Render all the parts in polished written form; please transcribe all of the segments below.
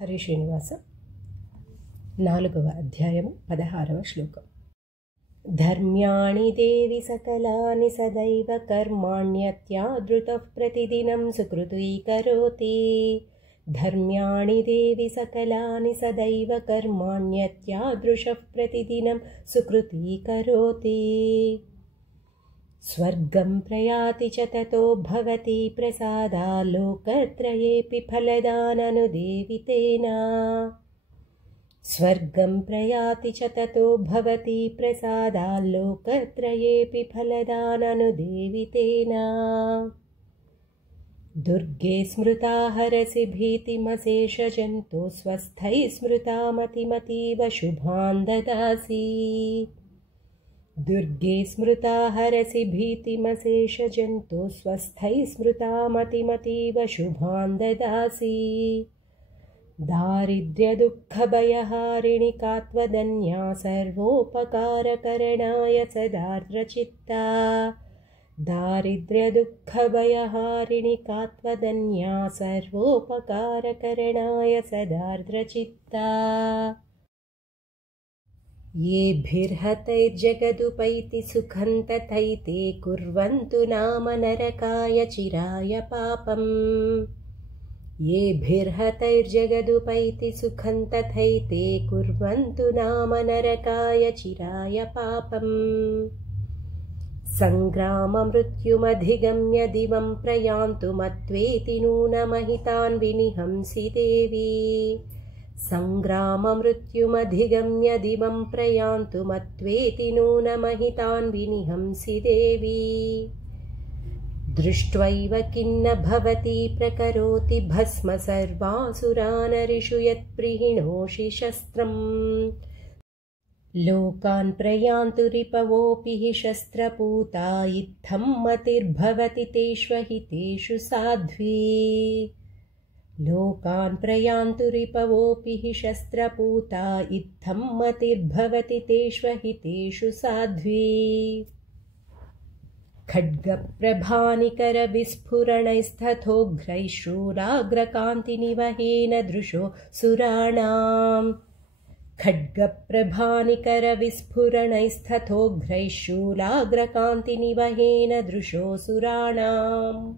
హరి శ్రీనివాస 4వ అధ్యాయము 16వ శ్లోకం. ధర్మ్యాణి దేవి సకలాని సదైవ కర్మాణ్యత్యాదృతః ప్రతిదినం సుకృతీకరోతి. ధర్మ్యాణి దేవి సకలాని సదైవ కర్మాణ్యత్యాదృశః ప్రతిదినం సుకృతీకరోతి. స్వర్గం ప్రయాతి చ తతో భవతి ప్రసాదా లోకత్రయేపి ఫలదాననుదేవితేన. స్వర్గం ప్రయాతి చ తతో భవతి ప్రసాదా లోకత్రయేపి ఫలదాననుదేవితేన. దుర్గే స్మృతా హరసి భీతిమశేషజంతో స్वस्थै స్మృతా మతిమతీవ శుభాన్ దదాసి. దుర్గే స్మృతా హరసి భీతిమశేషజంతో స్वस्थै స్మృతా మతిమతీవ శుభాన్ దదాసి. దారిద్ర్యదుఃఖభయహారిణి కాత్వదన్యా సర్వోపకారకరణాయ సదార్ద్రచిత్తా. దారిద్ర్యదుఃఖభయహారిణి కాత్వదన్యా సర్వోపకారకరణాయ సదార్ద్రచిత్తా. येभिर्हतैर्जगदुपैति सुखं तथैते कुर्वन्तु नाम नरकाय चिराय पापम्. येभिर्हतैर्जगदुपैति सुखं तथैते कुर्वन्तु नाम नरकाय चिराय पापम्. सङ्ग्राममृत्युमधिगम्य दिवं प्रयान्तु मत्वेति नूनमहितान् विनिहंसि देवी. सङ्ग्राममृत्युमधिगम्य दिवं प्रयान्तु मत्वेति नूनमहितान् विनिहंसि देवी. दृष्ट्वैव किन्न भवति प्रकरोति भस्म सर्वासुरानरिषु यत्प्रिहिणोषि शस्त्रम्. लोकान् प्रयान्तु रिपवोऽपि हि शस्त्रपूता इत्थं मतिर्भवति तेष्वहितेषु साध्वी. लोकान् प्रयान्तु रिपवोऽपि हि शस्त्रपूता इत्थं मतिर्भवति तेष्वहितेषु साध्वी. खड्गप्रभानिकरविस्फुरणैस्तथोग्रैः शूलाग्रकान्तिनिवहेन दृशो सुराणाम्. खड्गप्रभानिकरविस्फुरणैस्तथोग्रैः शूलाग्रकान्तिनिवहेन दृशो सुराणाम्.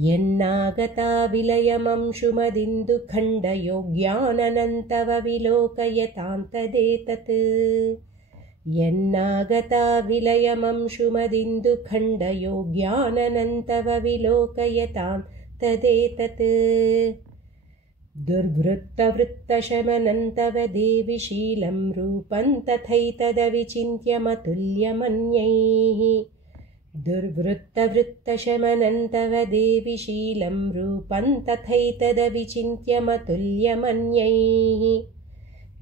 यन्नागता विलयमंशुमदिन्दुखण्डयोग्याननन्तवविलोकयतान्तदेतत्. यन्नागता विलयमंशुमदिन्दुखण्डयोग्याननन्तवविलोकयतान्तदेतत्. दुर्वृत्तवृत्तशमनं तव देवि शीलं रूपं तथैतदविचिन्त्यमतुल्यमन्यैः. दुर्वृत्तवृत्तशमनं तव देवि शीलं रूपं तथैतदविचिन्त्यमतुल्यमन्यैः.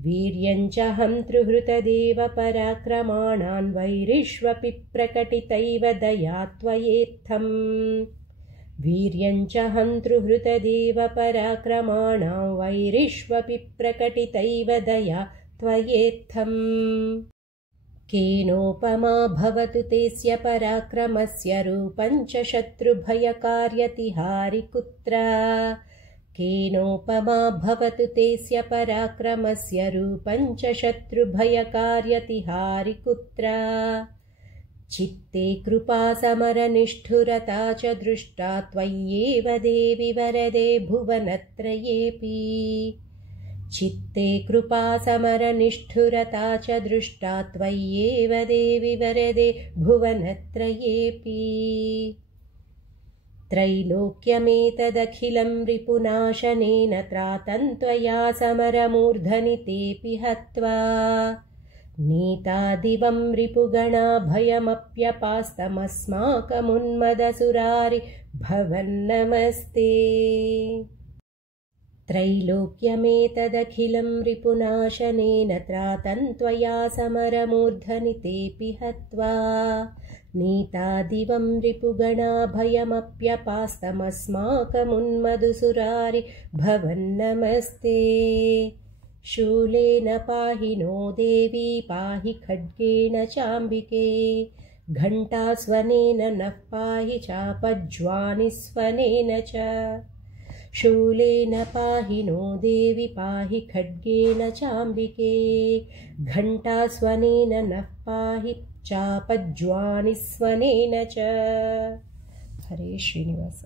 वीर्यं च हन्तृहृतदेव पराक्रमाणान् वैरिष्वपि प्रकटितैव दया त्वयेत्थम्. वीर्यं च हन्तृहृतदेव पराक्रमाणां वैरिष्वपि प्रकटितैव दया त्वयेत्थम्. केनोपमा भवतु तेस्य पराक्रमस्य रूपं च शत्रुभयकार्यतिहारि कुत्र. केनोपमा भवतु तेस्य पराक्रमस्य रूपं च शत्रुभयकार्यतिहारि कुत्र. चित्ते कृपा समरनिष्ठुरता च दृष्टा त्वय्येव देवि वरदे भुवनत्रयेऽपि. चित्ते कृपा समरनिष्ठुरता च दृष्टा त्वय्येव देवि वरदे भुवनत्रयेऽपि. त्रैलोक्यमेतदखिलं रिपुनाशनेन त्रातं त्वया समरमूर्धनि तेऽपि हत्वा. नीता दिवं रिपुगणा भयमप्यपास्तमस्माकमुन्मदसुरारि भवन्नमस्ते. त्रैलोक्यमेतदखिलं रिपुनाशनेन त्रातं त्वया समरमूर्धनि तेऽपि हत्वा. नीता दिवं रिपुगणा भयमप्यपास्तमस्माकमुन्मदसुरारि भवन्नमस्ते. शूलेन पाहि नो देवी पाहि खड्गेन चाम्बिके. घण्टास्वनेन नः पाहि चापज्वानिस्वनेन च. शूलेन पाहि नो देवि पाहि खड्गेन चाम्बिके घण्टास्वनेन नः पाहि चापज्वानिस्वनेन च। हरे श्रीनिवास।